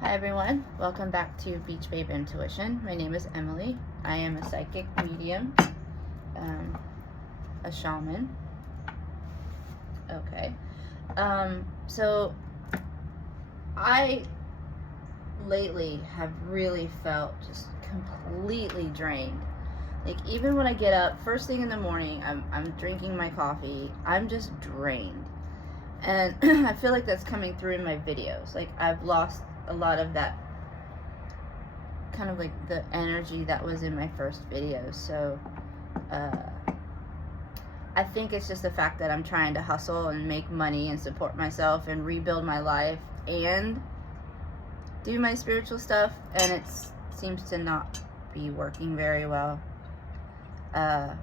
Hi everyone, welcome back to Beach Babe Intuition. My name is Emily. I am a psychic medium, a shaman. Okay. So I lately have really felt just completely drained. Like even when I get up first thing in the morning, I'm drinking my coffee, I'm just drained. And I feel like that's coming through in my videos. Like I've lost a lot of that kind of like the energy that was in my first videos. So I think it's just the fact that I'm trying to hustle and make money and support myself and rebuild my life and do my spiritual stuff, and it seems to not be working very well. I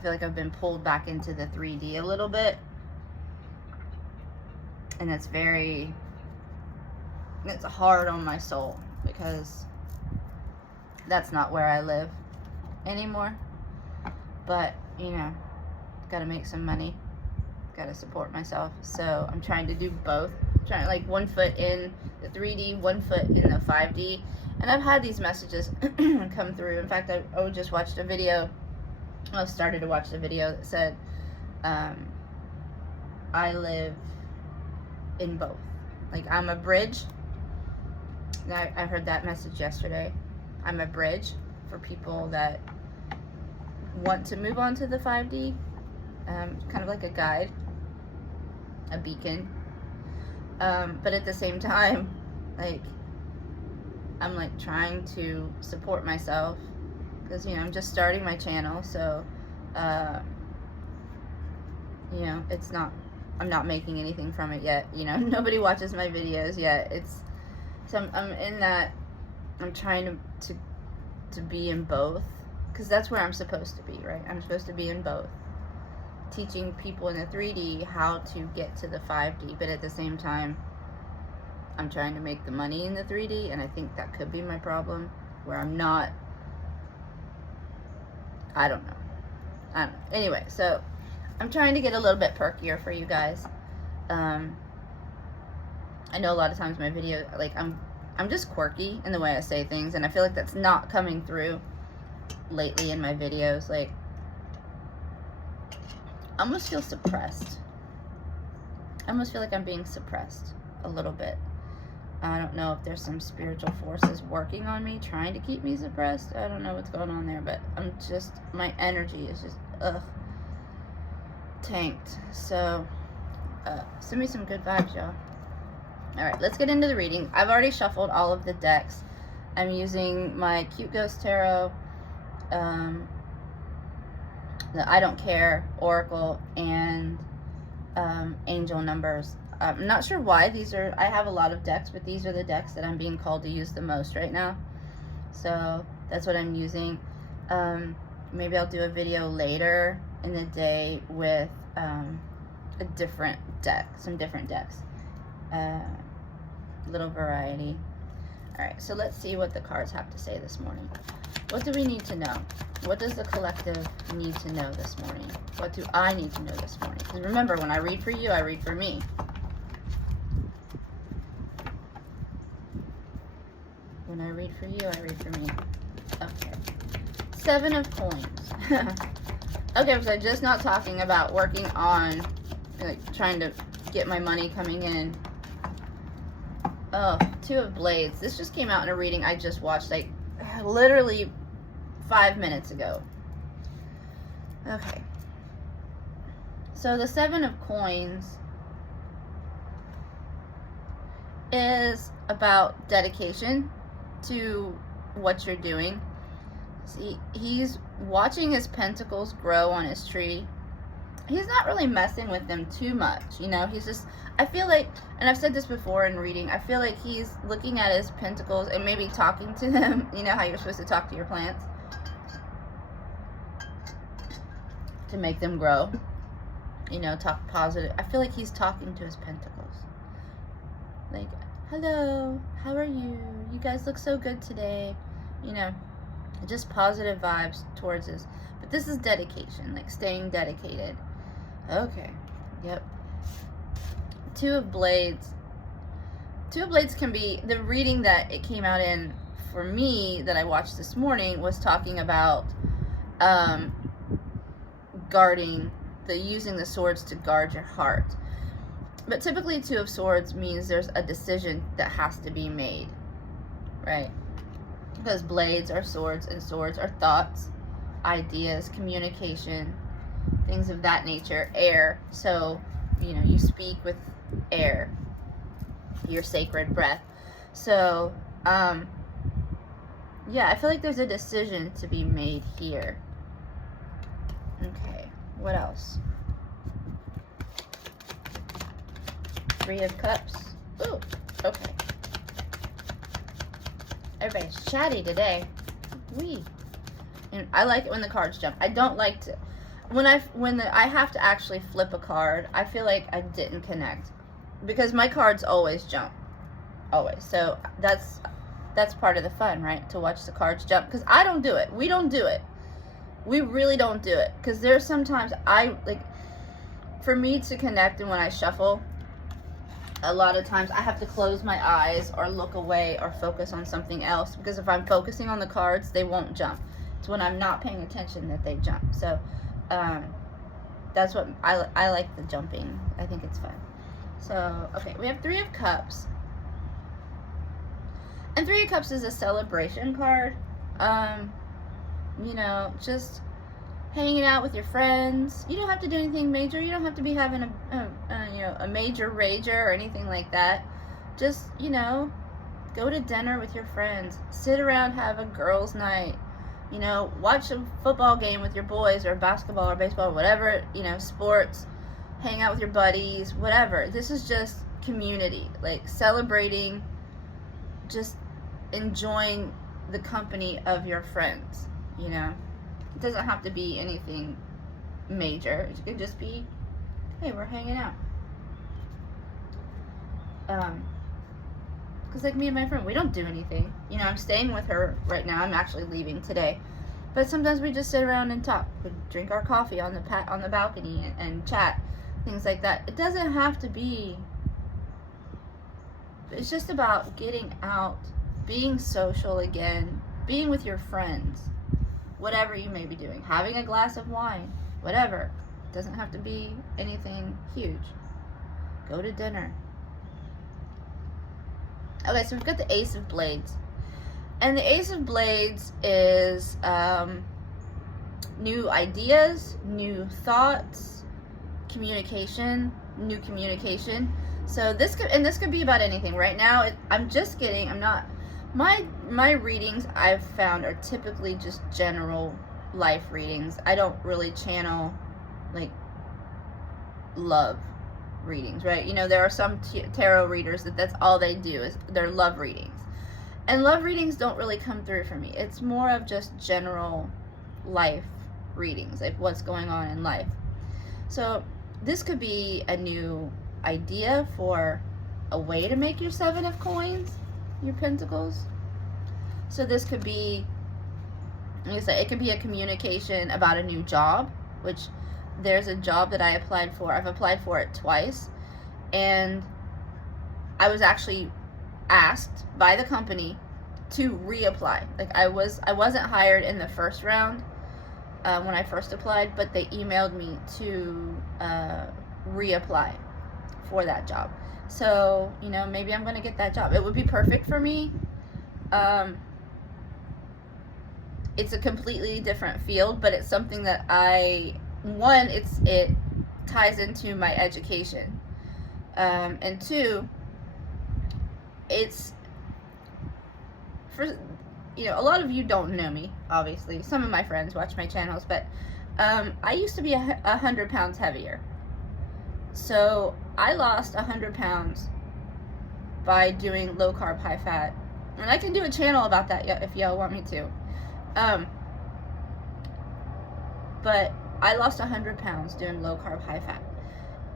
feel like I've been pulled back into the 3D a little bit, and it's hard on my soul because that's not where I live anymore. But you know, gotta make some money, gotta support myself, so I'm trying to do both. Trying like 1 foot in the 3D, 1 foot in the 5D. And I've had these messages come through. In fact, I just watched a video. I started to watch the video that said I live in both. Like I'm a bridge. I heard that message yesterday. I'm a bridge for people that want to move on to the 5D. Kind of like a guide, a beacon. But at the same time, like I'm like trying to support myself because I'm just starting my channel, so I'm not making anything from it yet. Nobody watches my videos yet. I'm in that. I'm trying to be in both because that's where I'm supposed to be, right? I'm supposed to be in both, teaching people in the 3D how to get to the 5D, but at the same time I'm trying to make the money in the 3D, and I think that could be my problem, where I'm not. I don't know. Anyway, so I'm trying to get a little bit perkier for you guys. I know a lot of times my video, like I'm just quirky in the way I say things, and I feel like that's not coming through lately in my videos. Like I almost feel suppressed. I almost feel like I'm being suppressed a little bit. I don't know if there's some spiritual forces working on me, trying to keep me suppressed. I don't know what's going on there, but my energy is just, tanked. So, send me some good vibes, y'all. Alright, let's get into the reading. I've already shuffled all of the decks. I'm using my Cute Ghost Tarot, the I Don't Care Oracle, and Angel Numbers. I'm not sure why I have a lot of decks, but these are the decks that I'm being called to use the most right now. So that's what I'm using. Maybe I'll do a video later in the day with a different deck, some different decks. Little variety. Alright, so let's see what the cards have to say this morning. What do we need to know? What does the collective need to know this morning? What do I need to know this morning? Because remember, when I read for you, I read for me. When I read for you, I read for me. Okay. 7 of Coins. Okay, so I'm just not talking about working on, like, trying to get my money coming in. Oh, 2 of Blades. This just came out in a reading I just watched, like, literally 5 minutes ago. Okay. So the 7 of Coins is about dedication to what you're doing. See, he's watching his pentacles grow on his tree. He's not really messing with them too much, he's just, I feel like, and I've said this before in reading, I feel like he's looking at his pentacles and maybe talking to them. You know how you're supposed to talk to your plants to make them grow, talk positive. I feel like he's talking to his pentacles, like, hello, how are you? You guys look so good today. Just positive vibes towards this. But this is dedication, like staying dedicated. Okay, yep. 2 of Blades. Two of Blades can be, the reading that it came out in for me that I watched this morning was talking about guarding, using the swords to guard your heart. But typically Two of Swords means there's a decision that has to be made, right? Because blades are swords, and swords are thoughts, ideas, communication, things of that nature, air. So, you know, you speak with air, your sacred breath. So, yeah, I feel like there's a decision to be made here. Okay, what else? Three of Cups. Ooh, okay. Everybody's chatty today. Wee. And I like it when the cards jump. I don't like to, when I have to actually flip a card, I feel like I didn't connect, because my cards always jump, always. So that's part of the fun, right? To watch the cards jump, because I don't do it. We don't do it. We really don't do it, because there's sometimes for me to connect, and when I shuffle, a lot of times I have to close my eyes or look away or focus on something else, because if I'm focusing on the cards, they won't jump. It's when I'm not paying attention that they jump. So that's what I like, the jumping. I think it's fun. So, okay, we have Three of Cups. And Three of Cups is a celebration card. You know, just hanging out with your friends. You don't have to do anything major. You don't have to be having a major rager or anything like that. Just, you know, go to dinner with your friends. Sit around, have a girls' night. You know, watch a football game with your boys, or basketball or baseball, or whatever, you know, sports. Hang out with your buddies, whatever. This is just community, like celebrating, just enjoying the company of your friends, you know. It doesn't have to be anything major. It could just be, hey, we're hanging out. Because like me and my friend, we don't do anything. You know, I'm staying with her right now. I'm actually leaving today. But sometimes we just sit around and talk. We drink our coffee on the balcony and chat, things like that. It doesn't have to be. It's just about getting out, being social again, being with your friends, whatever you may be doing, having a glass of wine, whatever. It doesn't have to be anything huge. Go to dinner. Okay, so we've got the Ace of Blades. And the Ace of Blades is new ideas, new thoughts, communication, new communication. So this could be about anything. Right now, my readings I've found are typically just general life readings. I don't really channel like love readings, right? You know, there are some tarot readers that's all they do is their love readings. And love readings don't really come through for me. It's more of just general life readings, like what's going on in life. So this could be a new idea for a way to make your Seven of Coins, your Pentacles. So this could be, like I said, it could be a communication about a new job, which there's a job that I applied for. I've applied for it twice, and I was actually asked by the company to reapply. Like I wasn't hired in the first round when I first applied, but they emailed me to reapply for that job. So, you know, maybe I'm gonna get that job. It would be perfect for me. It's a completely different field, but it's something that it ties into my education, and two, it's for, you know, a lot of you don't know me, obviously. Some of my friends watch my channels, but I used to be 100 pounds heavier. So I lost 100 pounds by doing low carb, high fat, and I can do a channel about that if y'all want me to. But I lost 100 pounds doing low carb, high fat.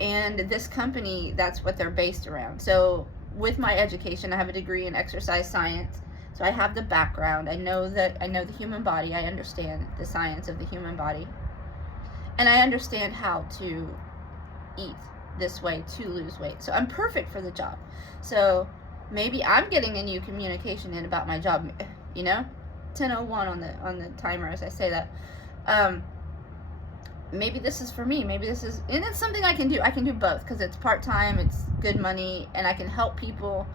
And this company, that's what they're based around. So with my education, I have a degree in exercise science. So I have the background. I know the human body. I understand the science of the human body. And I understand how to eat this way to lose weight. So I'm perfect for the job. So Maybe I'm getting a new communication in about my job, you know? 10:01 on the timer as I say that. Maybe this is for me. Maybe this is, and it's something I can do. I can do both because it's part-time, it's good money, and I can help people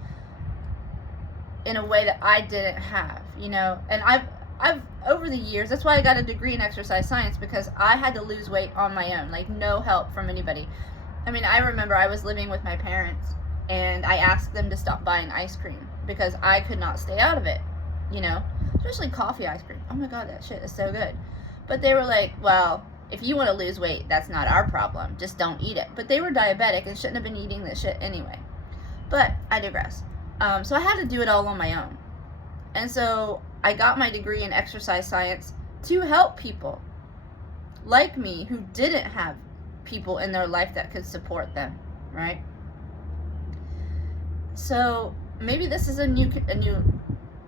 in a way that I didn't have, you know? And I've over the years, that's why I got a degree in exercise science, because I had to lose weight on my own, like no help from anybody. I mean, I remember I was living with my parents and I asked them to stop buying ice cream because I could not stay out of it, you know? Especially coffee ice cream. Oh my God, that shit is so good. But they were like, well, if you want to lose weight, that's not our problem. Just don't eat it. But they were diabetic and shouldn't have been eating this shit anyway. But I digress. So I had to do it all on my own. And so I got my degree in exercise science to help people like me who didn't have people in their life that could support them, right? So maybe this is a new,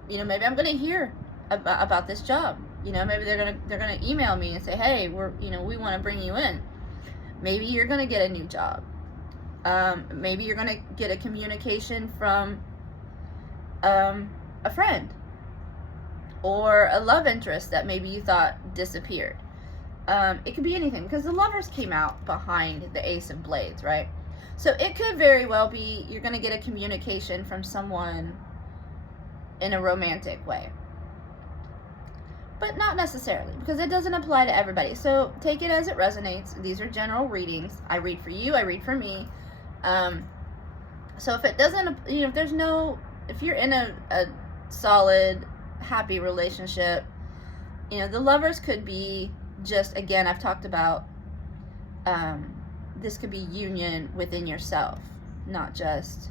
you know, maybe I'm going to hear about this job. You know, maybe they're gonna email me and say, hey, we want to bring you in. Maybe you're gonna get a new job. Maybe you're gonna get a communication from a friend or a love interest that maybe you thought disappeared. It could be anything, because the Lovers came out behind the Ace of Blades, right? So it could very well be you're gonna get a communication from someone in a romantic way. But not necessarily, because it doesn't apply to everybody. So take it as it resonates. These are general readings. I read for you, I read for me. So if it doesn't, you know, if you're in a solid, happy relationship, you know, the Lovers could be just, again, I've talked about, this could be union within yourself, not just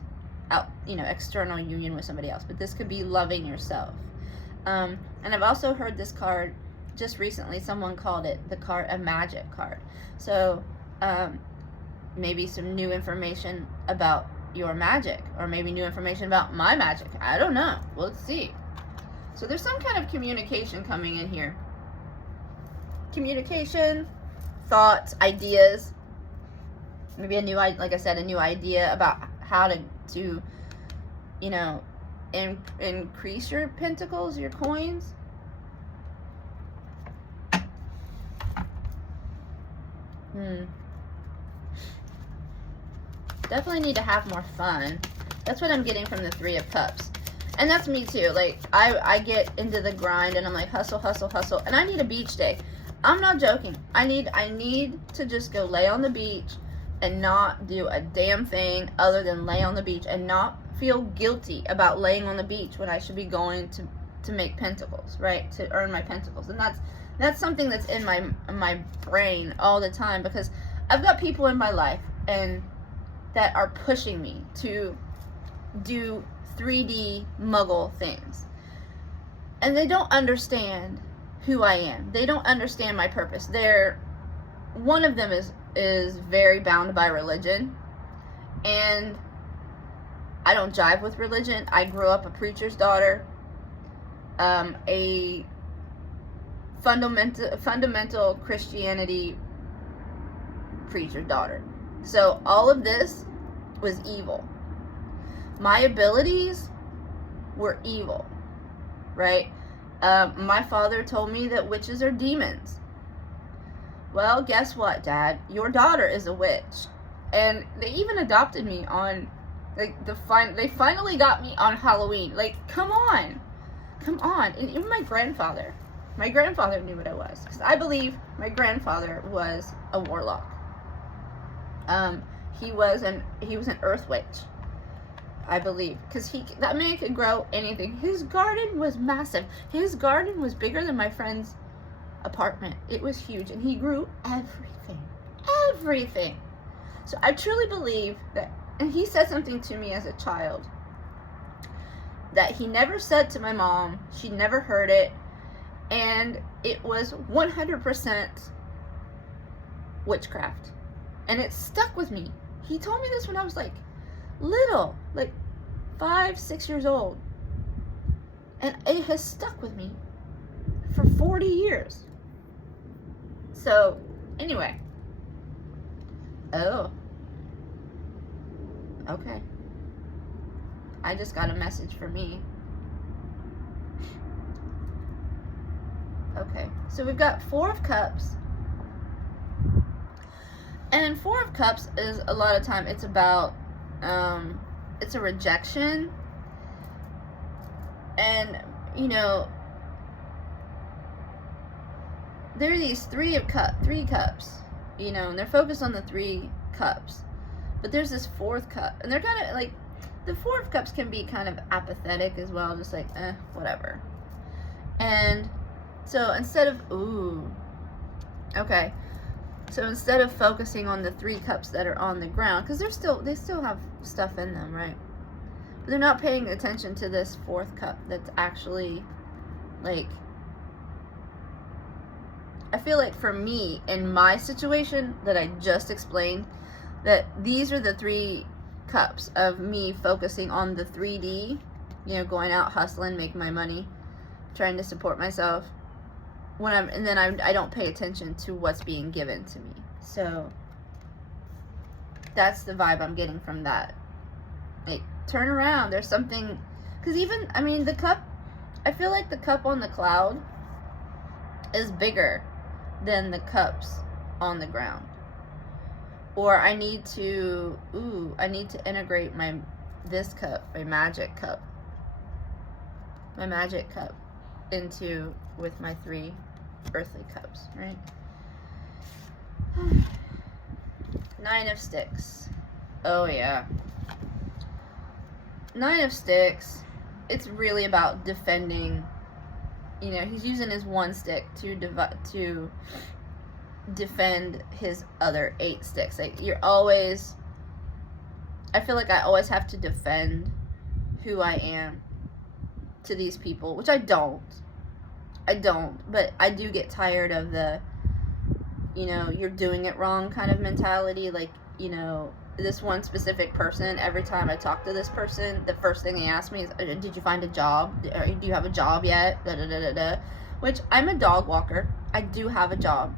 out, you know, external union with somebody else, but this could be loving yourself. And I've also heard this card just recently. Someone called it the card, a magic card. So maybe some new information about your magic, or maybe new information about my magic. I don't know. Let's see. So there's some kind of communication coming in here. Communication, thoughts, ideas. Maybe a new, like I said, a new idea about how to you know, increase your pentacles, your coins. Definitely need to have more fun. That's what I'm getting from the Three of Cups. And that's me too. Like, I get into the grind and I'm like, hustle, hustle, hustle. And I need a beach day. I'm not joking. I need to just go lay on the beach and not do a damn thing other than lay on the beach, and not feel guilty about laying on the beach when I should be going to make pentacles, right? To earn my pentacles. And that's something that's in my brain all the time, because I've got people in my life and that are pushing me to do 3D muggle things. And they don't understand who I am. They don't understand my purpose. One of them is very bound by religion, and I don't jive with religion. I grew up a preacher's daughter, a fundamental Christianity preacher's daughter. So all of this was evil. My abilities were evil, right? My father told me that witches are demons. Well, guess what, Dad? Your daughter is a witch. And they even adopted me on, like, they finally got me on Halloween. Like, come on. Come on. And even my grandfather knew what I was. Because I believe my grandfather was a warlock. He was an earth witch, I believe. Because that man could grow anything. His garden was massive. His garden was bigger than my friend's apartment. It was huge, and he grew everything. So I truly believe that, and he said something to me as a child that he never said to my mom. She never heard it, and it was 100% witchcraft, and it stuck with me. He told me this when I was like little, like 5-6 years old, and it has stuck with me for 40 years. So, anyway. Oh. Okay. I just got a message for me. Okay, so we've got Four of Cups. And Four of Cups is a lot of time, it's about, it's a rejection. And, you know, there are these three cups, you know, and they're focused on the 3 cups. But there's this 4th cup, and they're kind of like, the 4 of Cups can be kind of apathetic as well, just like, whatever. And so instead of, okay, so instead of focusing on the 3 cups that are on the ground, because they still have stuff in them, right? But they're not paying attention to this 4th cup that's actually, like, I feel like for me, in my situation that I just explained, that these are the 3 cups of me focusing on the 3D, you know, going out, hustling, making my money, trying to support myself. And then I don't pay attention to what's being given to me. So that's the vibe I'm getting from that. Like, turn around. There's something, because even, I mean, the cup, I feel like the cup on the cloud is bigger than the cups on the ground. Or I need to integrate this cup, my magic cup into with my 3 earthly cups, right? 9 of Sticks. Oh yeah. 9 of Sticks, it's really about defending, you know, he's using his 1 stick to defend his other 8 sticks. Like, you're always, I feel like I always have to defend who I am to these people, which I don't, but I do get tired of the, you know, you're doing it wrong kind of mentality. Like, you know, this one specific person, every time I talk to this person, the first thing they ask me is, did you find a job? Do you have a job yet? Da, da, da, da, da. Which, I'm a dog walker. I do have a job.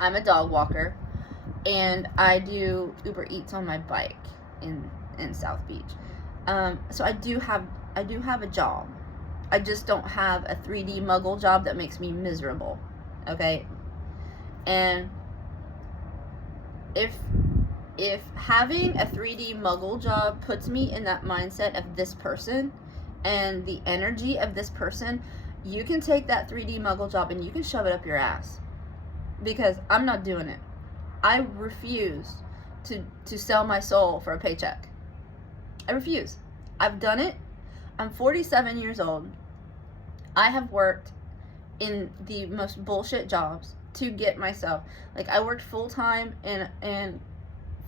I'm a dog walker, and I do Uber Eats on my bike in South Beach. So I do have a job. I just don't have a 3D muggle job that makes me miserable. Okay? And if having a 3D muggle job puts me in that mindset of this person and the energy of this person, you can take that 3D muggle job and you can shove it up your ass. Because I'm not doing it. I refuse to sell my soul for a paycheck. I refuse. I've done it. I'm 47 years old. I have worked in the most bullshit jobs to get myself, like, I worked full-time in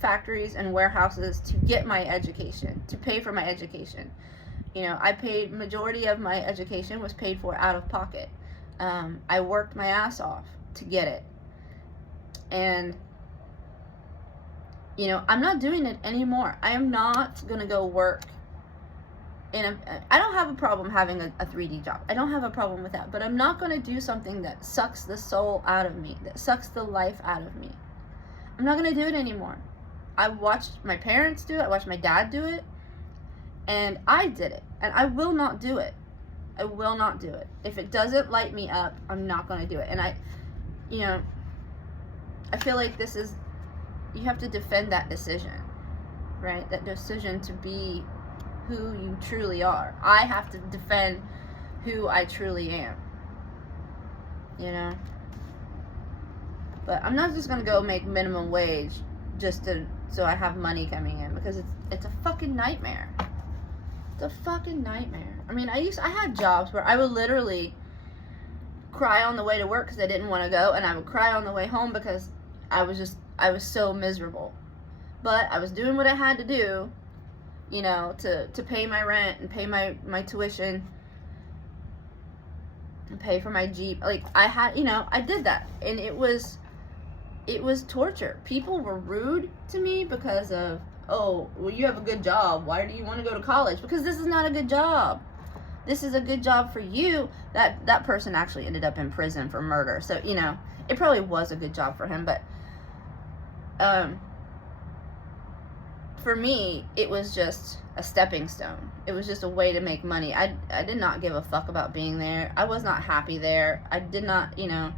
factories and warehouses to get my education, to pay for my education. You know, majority of my education was paid for out of pocket. I worked my ass off to get it. And, you know, I'm not doing it anymore. I am not going to go work I don't have a problem having a 3D job. I don't have a problem with that. But I'm not going to do something that sucks the soul out of me, that sucks the life out of me. I'm not going to do it anymore. I watched my parents do it. I watched my dad do it. And I did it. And I will not do it. I will not do it. If it doesn't light me up, I'm not going to do it. And I feel like you have to defend that decision, right? That decision to be who you truly are. I have to defend who I truly am, you know? But I'm not just going to go make minimum wage so I have money coming in, because it's a fucking nightmare. It's a fucking nightmare. I mean, I had jobs where I would literally cry on the way to work because I didn't want to go, and I would cry on the way home because I was so miserable. But I was doing what I had to do, you know, to pay my rent and pay my tuition and pay for my Jeep. Like, I did that, and it was torture. People were rude to me because of, oh, well, you have a good job. Why do you want to go to college? Because this is not a good job. This is a good job for you. That person actually ended up in prison for murder. So, you know, it probably was a good job for him. But for me, it was just a stepping stone. It was just a way to make money. I did not give a fuck about being there. I was not happy there. I did not, you know,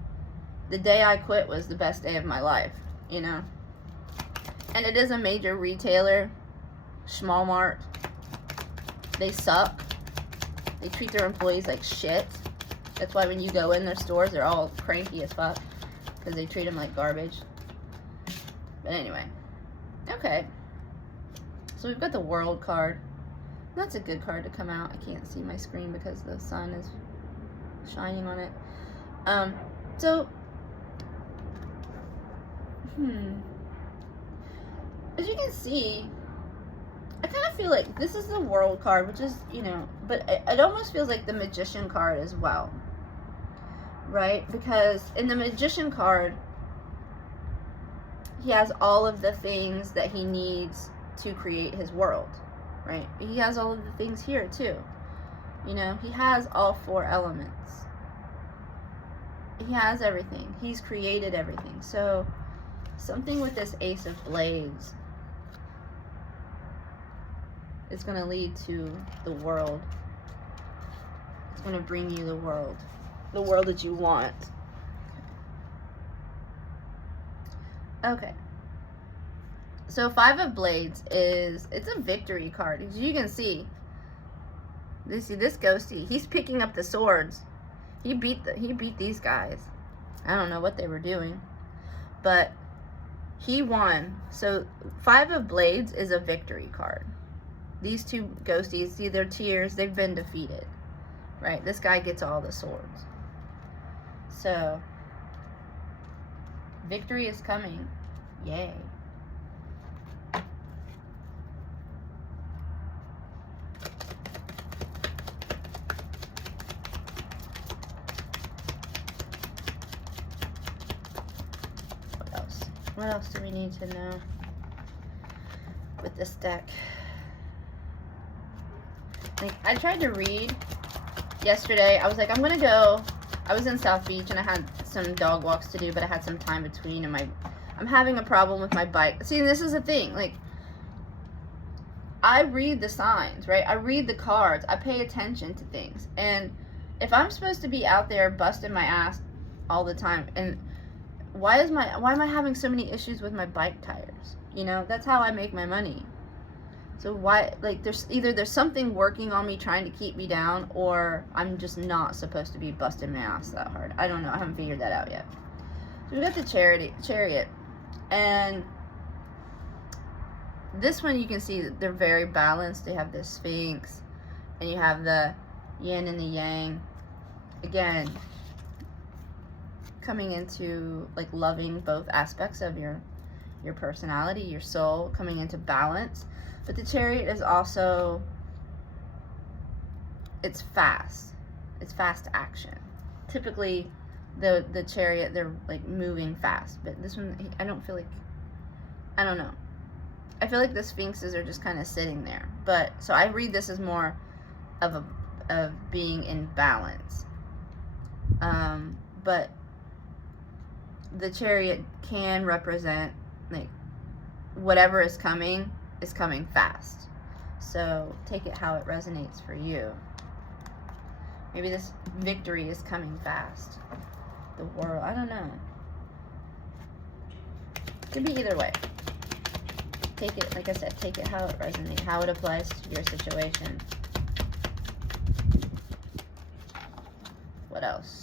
the day I quit was the best day of my life, you know. And it is a major retailer, Small Mart. They suck. They treat their employees like shit. That's why when you go in their stores, they're all cranky as fuck, because they treat them like garbage. But anyway, okay. So we've got the World card. That's a good card to come out. I can't see my screen because the sun is shining on it. So, as you can see, I kind of feel like this is the World card, which is, you know, but it almost feels like the Magician card as well, right? Because in the Magician card, he has all of the things that he needs to create his world, right? He has all of the things here too. You know, he has all 4 elements. He has everything. He's created everything. So something with this Ace of Blades is going to lead to the world. It's going to bring you the world that you want. Okay. So 5 of Blades it's a victory card. As you can see, this ghosty, he's picking up the swords. He beat these guys. I don't know what they were doing, but he won. So 5 of Blades is a victory card. These 2 ghosties, see their tears, they've been defeated, right? This guy gets all the swords. So victory is coming. Yay. What else do we need to know with this deck? Like, I tried to read yesterday. I was like, I'm gonna go. I was in South Beach and I had some dog walks to do, but I had some time between, and I'm having a problem with my bike. See, this is the thing. Like, I read the signs, right? I read the cards. I pay attention to things. And if I'm supposed to be out there busting my ass all the time, and why am I having so many issues with my bike tires? You know, that's how I make my money. So why, like, there's something working on me trying to keep me down, or I'm just not supposed to be busting my ass that hard. I don't know. I haven't figured that out yet. So we got the Chariot, and this one you can see that they're very balanced. They have the Sphinx, and you have the Yin and the Yang. Again, coming into, like, loving both aspects of your personality, your soul, coming into balance. But the Chariot is also, it's fast action. Typically the Chariot, they're like moving fast, but this one, I don't know, I feel like the Sphinxes are just kind of sitting there. But so I read this as more of being in balance. But the Chariot can represent, like, whatever is coming fast. So take it how it resonates for you. Maybe this victory is coming fast. The world, I don't know. Could be either way. Take it, like I said, take it how it resonates, how it applies to your situation. What else?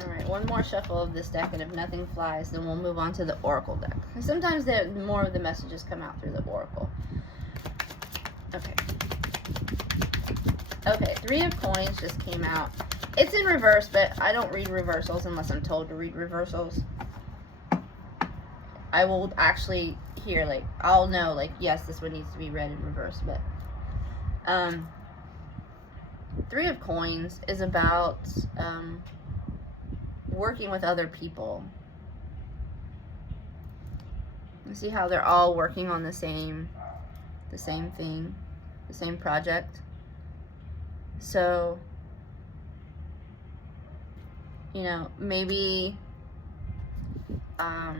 Alright, one more shuffle of this deck, and if nothing flies, then we'll move on to the Oracle deck. And sometimes more of the messages come out through the Oracle. Okay. Okay, 3 of Coins just came out. It's in reverse, but I don't read reversals unless I'm told to read reversals. I will actually hear, like, I'll know, like, yes, this one needs to be read in reverse, but 3 of Coins is about working with other people. You see how they're all working on the same thing, the same project. So, you know, maybe I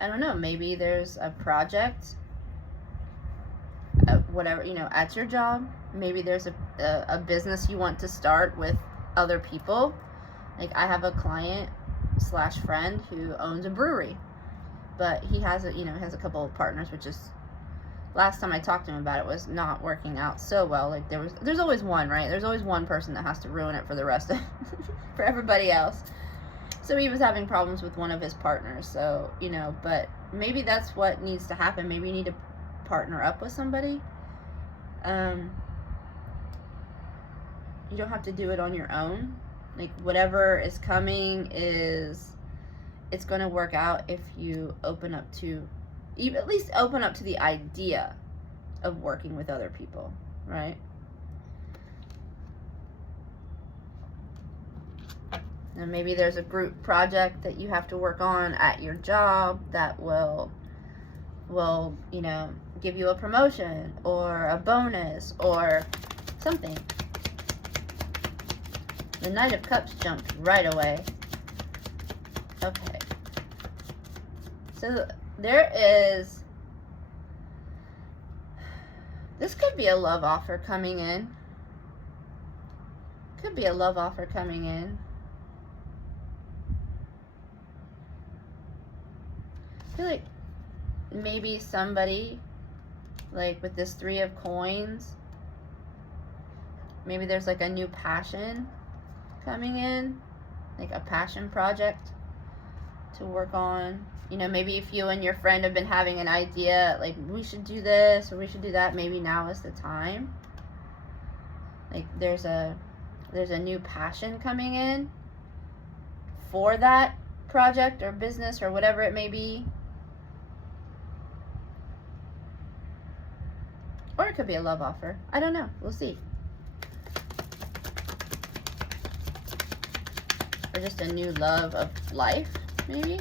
don't know, maybe there's a project, whatever, you know, at your job. Maybe there's a business you want to start with other people. Like, I have a client / friend who owns a brewery, but he has a couple of partners, which is, last time I talked to him about it was not working out so well. Like, there's always one, right? There's always one person that has to ruin it for the rest of for everybody else. So he was having problems with one of his partners. So, you know, but maybe that's what needs to happen. Maybe you need to partner up with somebody. You don't have to do it on your own. Like, whatever is coming it's going to work out if you open up to, you at least open up to the idea of working with other people, right? And maybe there's a group project that you have to work on at your job that will, you know, give you a promotion or a bonus or something. The Knight of Cups jumped right away. Okay. So there is, this could be a love offer coming in. Could be a love offer coming in. I feel like maybe somebody, like with this 3 of Coins, maybe there's like a new passion coming in, like a passion project to work on. You know, maybe if you and your friend have been having an idea, like, we should do this or we should do that, maybe now is the time. Like, there's a new passion coming in for that project or business or whatever it may be. Or it could be a love offer. I don't know. We'll see. Or just a new love of life, maybe.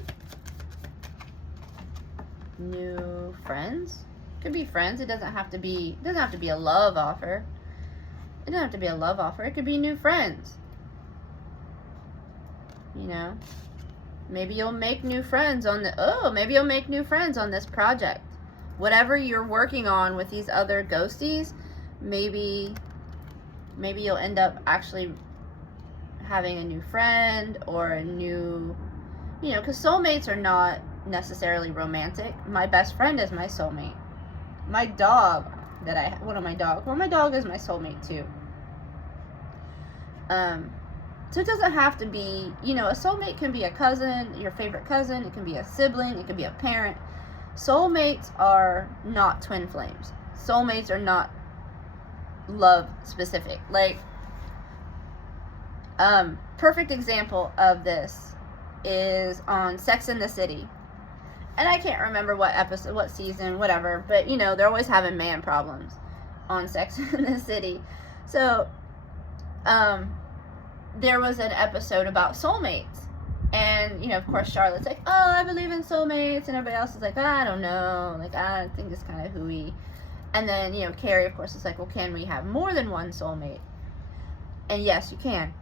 New friends. Could be friends. It doesn't have to be a love offer. It doesn't have to be a love offer. It could be new friends. You know? Maybe you'll make new friends on maybe you'll make new friends on this project. Whatever you're working on with these other ghosties, maybe you'll end up actually having a new friend or a new, you know, because soulmates are not necessarily romantic. My best friend is my soulmate. My dog one of my dogs, well, my dog is my soulmate too. So it doesn't have to be, you know, a soulmate can be a cousin, your favorite cousin, it can be a sibling, it can be a parent. Soulmates are not twin flames. Soulmates are not love specific. Like, perfect example of this is on Sex and the City. And I can't remember what episode, what season, whatever, but you know, they're always having man problems on Sex and the City. So, there was an episode about soulmates. And, you know, of course, Charlotte's like, oh, I believe in soulmates. And everybody else is like, I don't know. Like, I think it's kind of hooey. And then, you know, Carrie, of course, is like, well, can we have more than one soulmate? And yes, you can.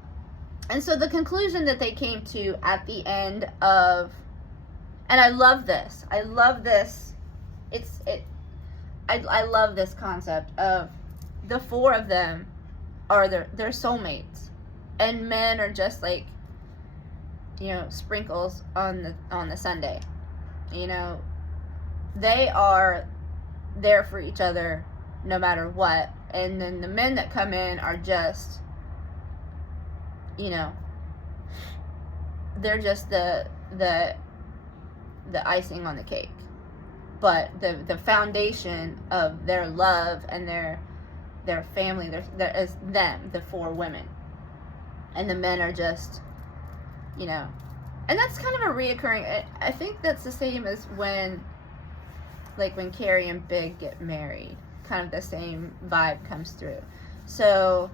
And so the conclusion that they came to at the end of, and I love this. I love this. I love this concept of the 4 of them are their soulmates. And men are just like, you know, sprinkles on the Sunday. You know, they are there for each other no matter what. And then the men that come in are just, you know, they're just the icing on the cake. But the foundation of their love and their family, there is them, the 4 women. And the men are just, you know, and that's kind of a reoccurring, I think that's the same as when Carrie and Big get married. Kind of the same vibe comes through. So,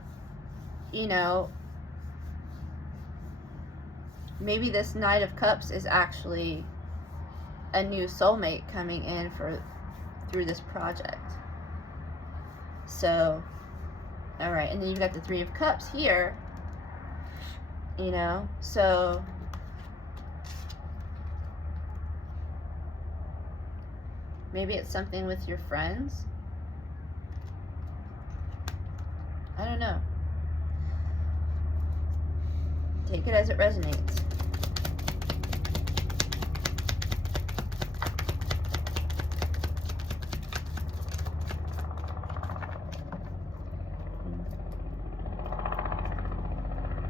maybe this Knight of Cups is actually a new soulmate coming in through this project. So, all right, and then you've got the Three of Cups here, so maybe it's something with your friends. I don't know. Take it as it resonates.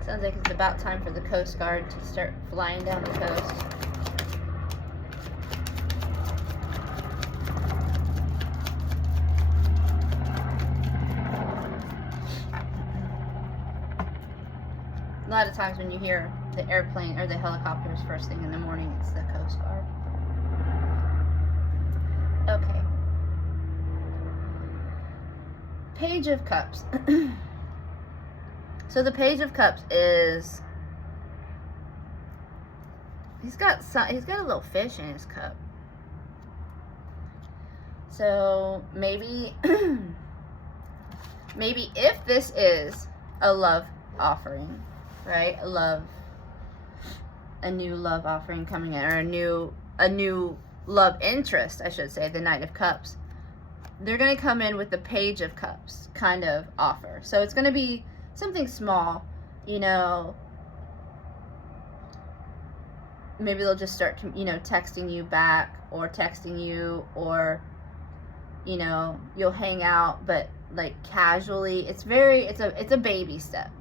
Sounds like it's about time for the Coast Guard to start flying down the coast. A lot of times when you hear the airplane or the helicopters first thing in the morning, it's the Coast Guard. Okay. Page of Cups. So the Page of Cups is, he's got a little fish in his cup. So maybe maybe if this is a love offering, right? A new love offering coming in, or a new love interest, I should say, the Knight of Cups. They're going to come in with the Page of Cups kind of offer. So it's going to be something small, maybe they'll just start, texting you back, or texting you, or, you'll hang out, but like casually. It's a baby step.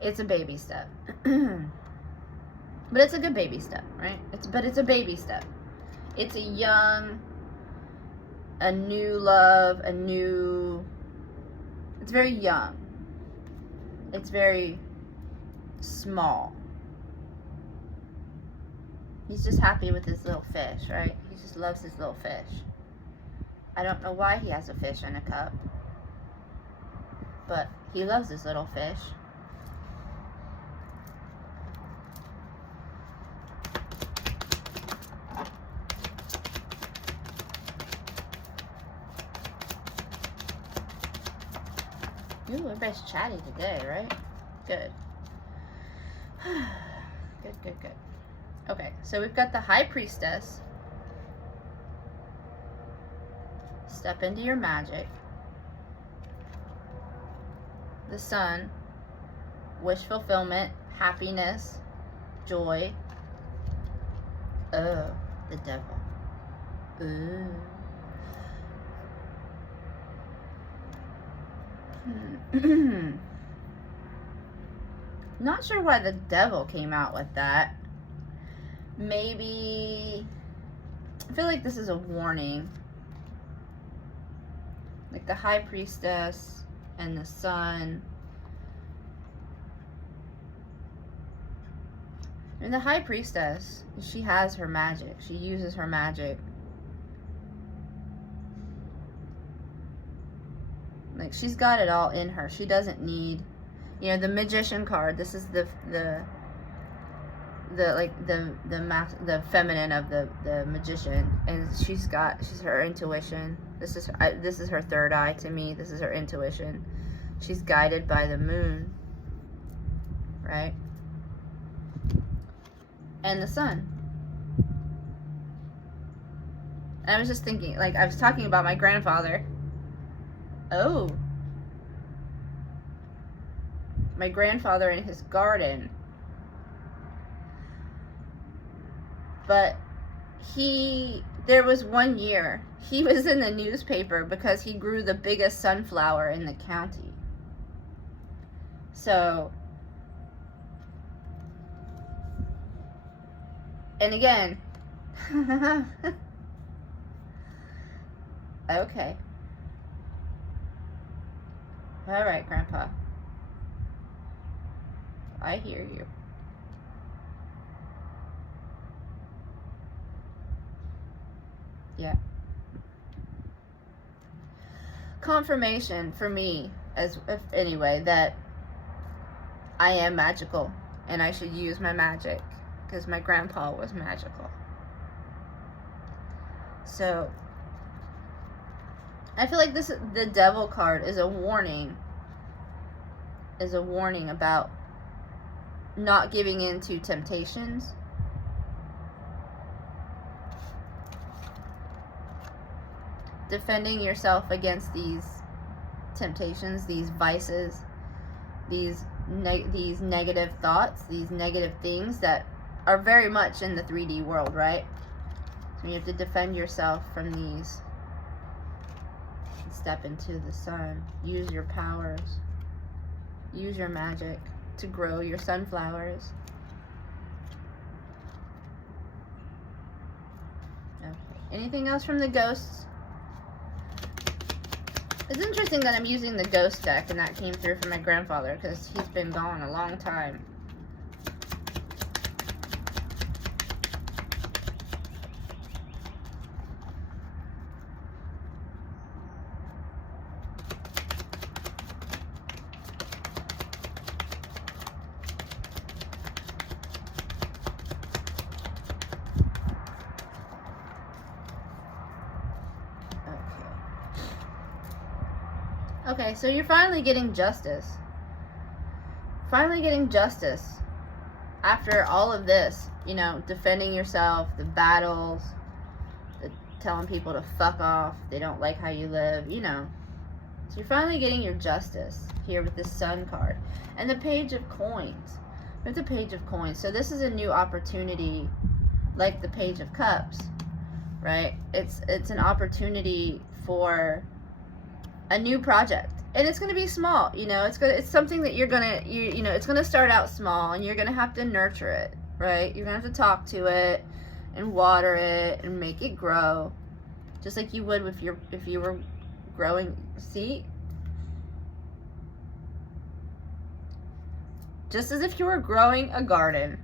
It's a baby step. But it's a good baby step, right? It's a baby step. It's a new love, it's very young. It's very small. He's just happy with his little fish, right? He just loves his little fish. I don't know why he has a fish in a cup, but he loves his little fish. Ooh, everybody's chatty today, right? Good. Good. Okay, so we've got the High Priestess. Step into your magic. The Sun. Wish fulfillment. Happiness. Joy. Oh, the Devil. Ooh. Not sure why the Devil came out with that. Maybe, I feel like this is a warning. Like the High Priestess and the Sun. And the High Priestess, she has her magic. She uses her magic. Like, she's got it all in her. She doesn't need, the Magician card. This is the feminine of the Magician, and she's her intuition. This is her third eye to me. This is her intuition. She's guided by the Moon, right? And the Sun. And I was just thinking, like, I was talking about my grandfather. Oh. My grandfather in his garden. But there was one year, he was in the newspaper because he grew the biggest sunflower in the county. So, and again, okay. All right, Grandpa. I hear you. Yeah. Confirmation for me anyway, that I am magical and I should use my magic because my grandpa was magical. So I feel like the Devil card is a warning. Is a warning about not giving in to temptations. Defending yourself against these temptations, these vices, these negative thoughts, these negative things that are very much in the 3D world, right? So you have to defend yourself from these. Step into the sun. Use your powers. Use your magic to grow your sunflowers. Okay. Anything else from the ghosts? It's interesting that I'm using the ghost deck and that came through from my grandfather because he's been gone a long time. Okay, so you're finally getting justice. Finally getting justice. After all of this, you know, defending yourself, the battles, telling people to fuck off, they don't like how you live, you know. So you're finally getting your justice here with this Sun card. And the Page of Coins. With the Page of Coins. So this is a new opportunity, like the Page of Cups, right? It's an opportunity for a new project, and it's going to be small, you know. It's something that you know, it's going to start out small and you're going to have to nurture it, right? You're going to have to talk to it and water it and make it grow just like you would if you were growing. See, just as if you were growing a garden.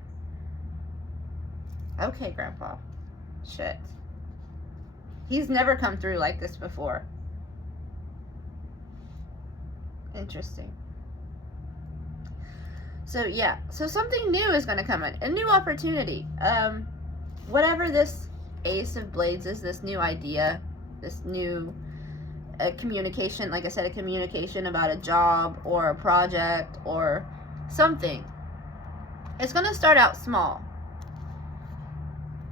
Okay, Grandpa. Shit, he's never come through like this before. Interesting. So yeah, so something new is going to come in, a new opportunity. Whatever this Ace of Blades is, this new idea, this new communication, like I said, a communication about a job or a project or something. It's going to start out small,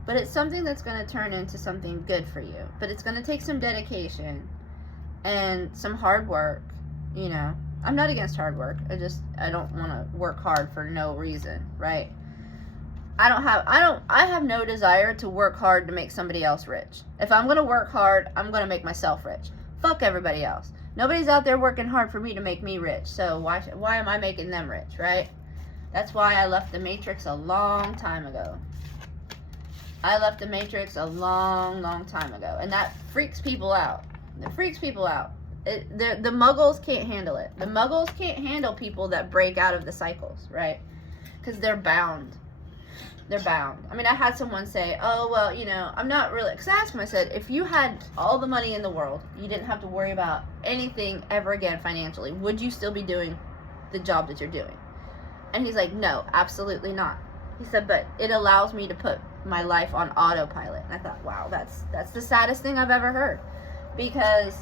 but it's something that's going to turn into something good for you. But it's going to take some dedication and some hard work. You know, I'm not against hard work. I don't want to work hard for no reason, right? I have no desire to work hard to make somebody else rich. If I'm going to work hard, I'm going to make myself rich. Fuck everybody else. Nobody's out there working hard for me to make me rich. So why am I making them rich, right? That's why I left the Matrix a long time ago. I left the Matrix a long, long time ago. And that freaks people out. It freaks people out. The muggles can't handle it. The muggles can't handle people that break out of the cycles, right? Because they're bound. They're bound. I mean, I had someone say, oh, well, you know, I'm not really... Because I asked him, I said, if you had all the money in the world, you didn't have to worry about anything ever again financially, would you still be doing the job that you're doing? And he's like, no, absolutely not. He said, but it allows me to put my life on autopilot. And I thought, wow, that's the saddest thing I've ever heard. Because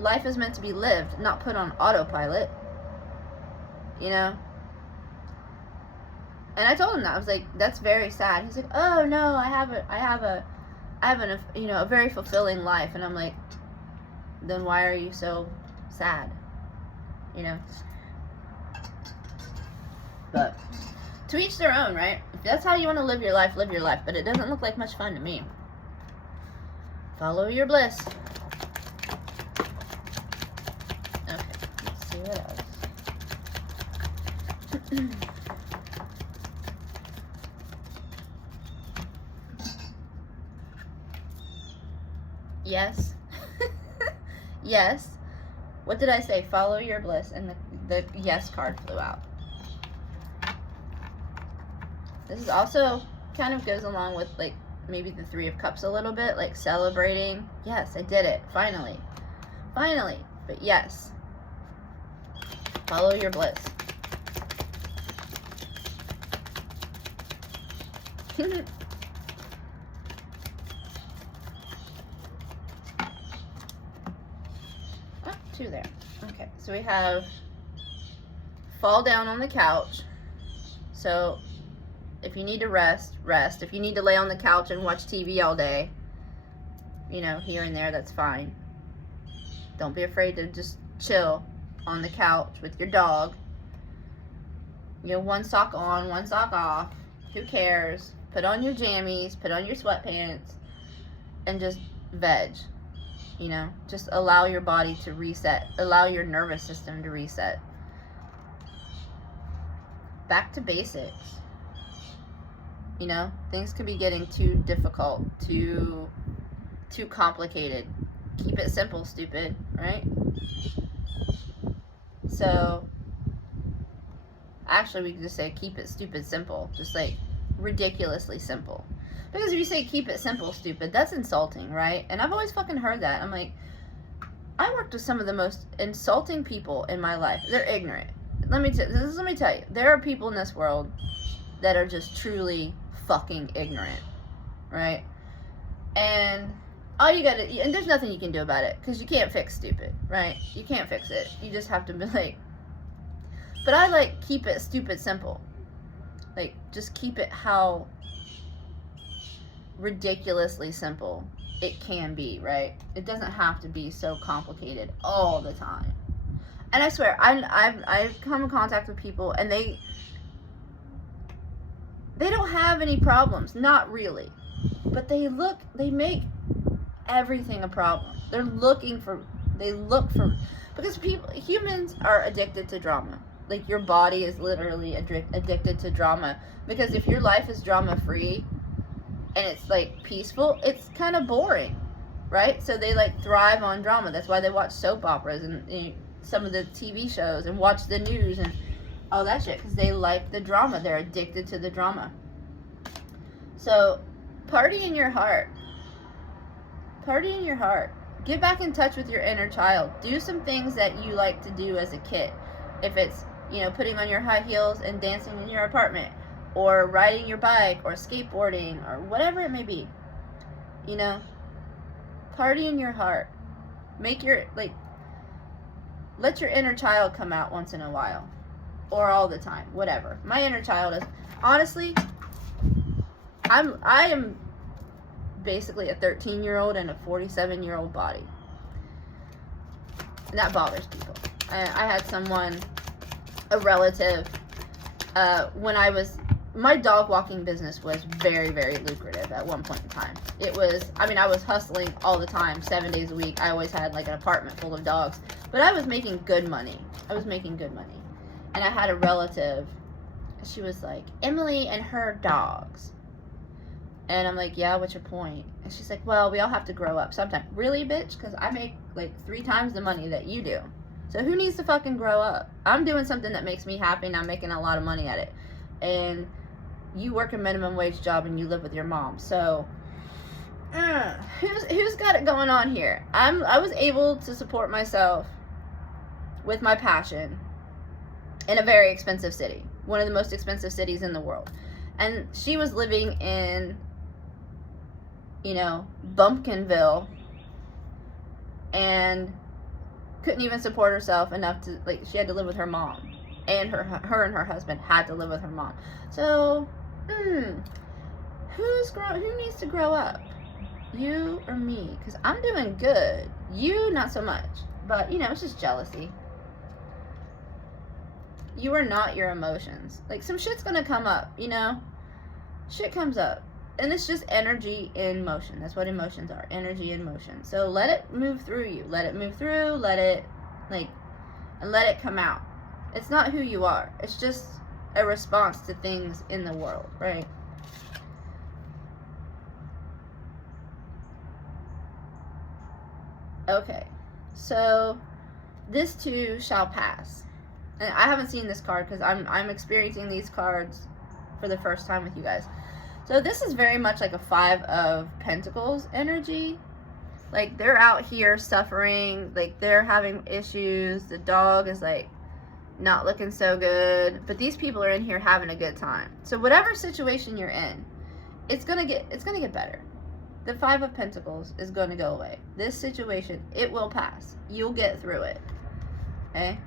life is meant to be lived, not put on autopilot. You know? And I told him that. I was like, that's very sad. He's like, oh no, I have a you know, a very fulfilling life. And I'm like, then why are you so sad? You know? But to each their own, right? If that's how you want to live your life, but it doesn't look like much fun to me. Follow your bliss. Okay, let's see what else. Yes. Yes. What did I say? Follow your bliss. And the yes card flew out. This is also kind of goes along with like maybe the Three of Cups a little bit. Like celebrating. Yes, I did it. Finally. Finally. But yes. Follow your bliss. Oh, 2 there. Okay, so we have fall down on the couch. So if you need to rest, rest. If you need to lay on the couch and watch TV all day, you know, here and there, that's fine. Don't be afraid to just chill on the couch with your dog. You know, one sock on, one sock off. Who cares? Put on your jammies, put on your sweatpants, and just veg. You know, just allow your body to reset. Allow your nervous system to reset. Back to basics. You know, things could be getting too difficult, too complicated. Keep it simple, stupid, right? So, actually, we could just say keep it stupid simple. Just like ridiculously simple. Because if you say keep it simple, stupid, that's insulting, right? And I've always fucking heard that. I'm like, I worked with some of the most insulting people in my life. They're ignorant. Let me tell you, there are people in this world that are just truly fucking ignorant, right? And all you gotta, and there's nothing you can do about it, because you can't fix stupid, right? You can't fix it. You just have to be like, but I like keep it stupid simple. Like, just keep it how ridiculously simple it can be, right? It doesn't have to be so complicated all the time. And I swear, I've come in contact with people, and they don't have any problems, not really, but they make everything a problem. They look for, because humans are addicted to drama. Like, your body is literally addicted to drama, because if your life is drama free and it's like peaceful, it's kind of boring, right? So they like thrive on drama. That's why they watch soap operas and some of the TV shows and watch the news and all that shit, because they like the drama. They're addicted to the drama. So party in your heart. Party in your heart. Get back in touch with your inner child. Do some things that you like to do as a kid. If it's, you know, putting on your high heels and dancing in your apartment, or riding your bike, or skateboarding, or whatever it may be. You know, party in your heart. Let your inner child come out once in a while, or all the time, whatever. My inner child is, honestly, I am basically a 13-year-old in a 47-year-old body. And that bothers people. I had someone, a relative, my dog walking business was very, very lucrative at one point in time. It was, I was hustling all the time, 7 days a week. I always had like an apartment full of dogs, but I was making good money. And I had a relative, she was like, Emily and her dogs. And I'm like, yeah, what's your point? And she's like, well, we all have to grow up sometime. Really, bitch? Because I make like 3 times the money that you do. So who needs to fucking grow up? I'm doing something that makes me happy, and I'm making a lot of money at it. And you work a minimum wage job and you live with your mom. So who's got it going on here? I was able to support myself with my passion in a very expensive city. One of the most expensive cities in the world. And she was living in, you know, Bumpkinville, and couldn't even support herself enough to, like, she had to live with her mom. And her and her husband had to live with her mom. So, who needs to grow up? You or me? Because I'm doing good. You, not so much. But, you know, it's just jealousy. You are not your emotions. Like, some shit's gonna come up, you know? Shit comes up. And it's just energy in motion. That's what emotions are. Energy in motion. So let it move through you. Let it move through. Let it come out. It's not who you are. It's just a response to things in the world, right? Okay. So this too shall pass. And I haven't seen this card because I'm experiencing these cards for the first time with you guys. So this is very much like a 5 of Pentacles energy. Like, they're out here suffering. Like, they're having issues. The dog is like not looking so good, but these people are in here having a good time. So whatever situation you're in, it's gonna get better. The Five of Pentacles is gonna go away. This situation, it will pass. You'll get through it. Okay?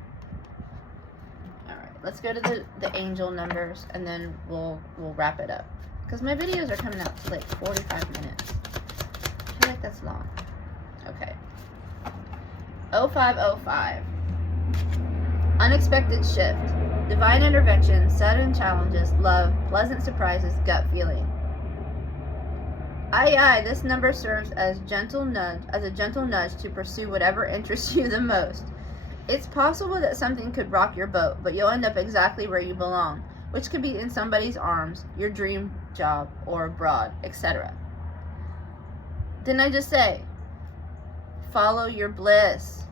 Alright, let's go to the angel numbers and then we'll wrap it up. Because my videos are coming out to like 45 minutes. I feel like that's long. Okay. 0505. Unexpected shift. Divine intervention, sudden challenges, love, pleasant surprises, gut feeling. Aye, this number serves as a gentle nudge to pursue whatever interests you the most. It's possible that something could rock your boat, but you'll end up exactly where you belong, which could be in somebody's arms, your dream job, or abroad, etc. Didn't I just say, follow your bliss?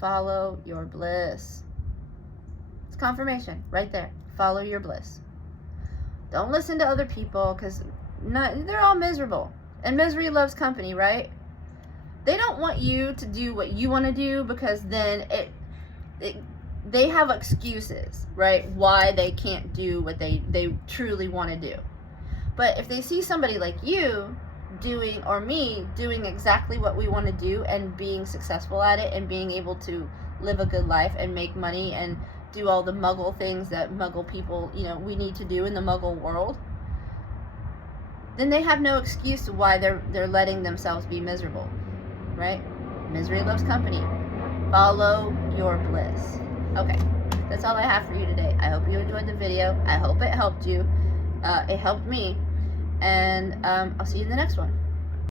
Follow your bliss. It's confirmation right there. Follow your bliss. Don't listen to other people, because they're all miserable. And misery loves company, right? They don't want you to do what you want to do, because then they have excuses, right? Why they can't do what they truly want to do. But if they see somebody like you doing, or me doing exactly what we want to do and being successful at it and being able to live a good life and make money and do all the muggle things that muggle people, we need to do in the muggle world, then they have no excuse to why they're letting themselves be miserable, right? Misery loves company. Follow your bliss. Okay, that's all I have for you today. I hope you enjoyed the video. I hope it helped you. It helped me. And I'll see you in the next one.